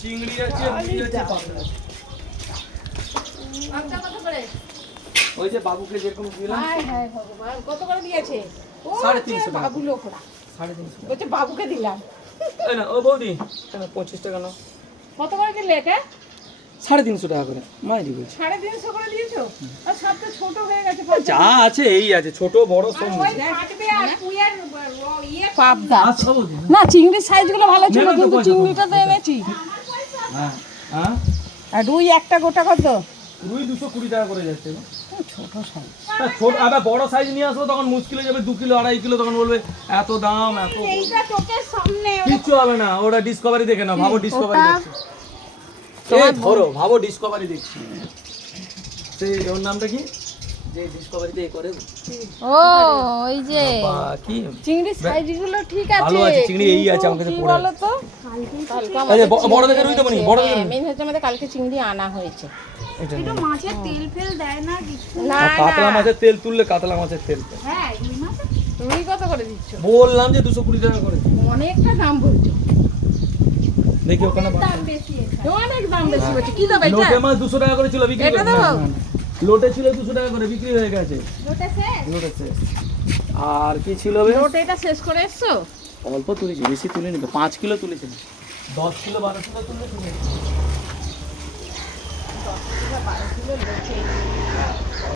চিংড়ি আছে, ওই যে বাবুকে যেরকম দিলাম। কত করে দিয়েছে? 350 টাকা। বাবু লোকরা 350 বলছে বাবুকে দিলাম। এই না ও বৌদি, 25 টাকা নাও। কত করে দিলে এটা? 350 টাকা করে মাইরি বলছি। 350 করে দিয়েছো? আর সব তো ছোট হয়ে গেছে। যা আছে এই আছে, ছোট বড় সব ওই ফাটবে আর পুয়ের ইয়ে পাবদা। আচ্ছা বৌদি। না চিংড়ির সাইজগুলো ভালো ছিল, নেবে তো কিন্তু পয়সা চিংড়িটা তো এনেছি। হ্যাঁ হ্যাঁ, আর রুই একটা গোটা কত? রুই 220 টাকা করে যাচ্ছে। ছোট সাইজ। ছোট আবার বড় সাইজ নিয়ে আসবো তখন মুশকিল হয়ে যাবে, 2 কিলো 2.5 কিলো, তখন বলবে এত দাম এত। এইটা চোখের সামনে। কিচ্ছু হবে না, ওরা ডিসকভারি দেখে না, ভাবো ডিসকভারি দেখছে। এই ধরো ভাবো ডিসকভারি দেখছি। সেই ওর নামটা কি, যে ডিসকভারিতে এ করে? ও ওই যে বা কি চিংড়ির সাইজগুলো ঠিক আছে। ভালো আছে চিংড়ি, এই আছে আমার কাছে কি পড়ে। বলো তো? এই যে বড় দেখে রুই দেবো নি, বড় দেখে। মেন হচ্ছে আমাদের কালকে চিংড়ি আনা হয়েছে। এটা একটু মাছের তেল ফেল দেয় না কিছু? না কাতলা মাছের তেল তুললে, কাতলা মাছের তেল হ্যাঁ রুই মাছের রুই কত করে দিচ্ছ? বললাম যে 220 টাকা করে। অনেকটা দাম বলছো। দেখি ওখানে দাম বেশি এখানে। অনেক দাম বেশি বলছে। কি দেবে এটা? লোটে মাছ 200 টাকা করে ছিল, বিক্রি এটা করে দেবো? লোটে ছিল 200 টাকা করে, বিক্রি হয়ে গেছে লোটে শেষ? লোটে শেষ। আর কি ছিল বে? ওটা এটা শেষ করে এসছো? অল্প তুলেছি, বেশি তুলিনি তো, 5 কিলো তুলেছি। 10 কিলো 12 কিলো তুললে তুলে।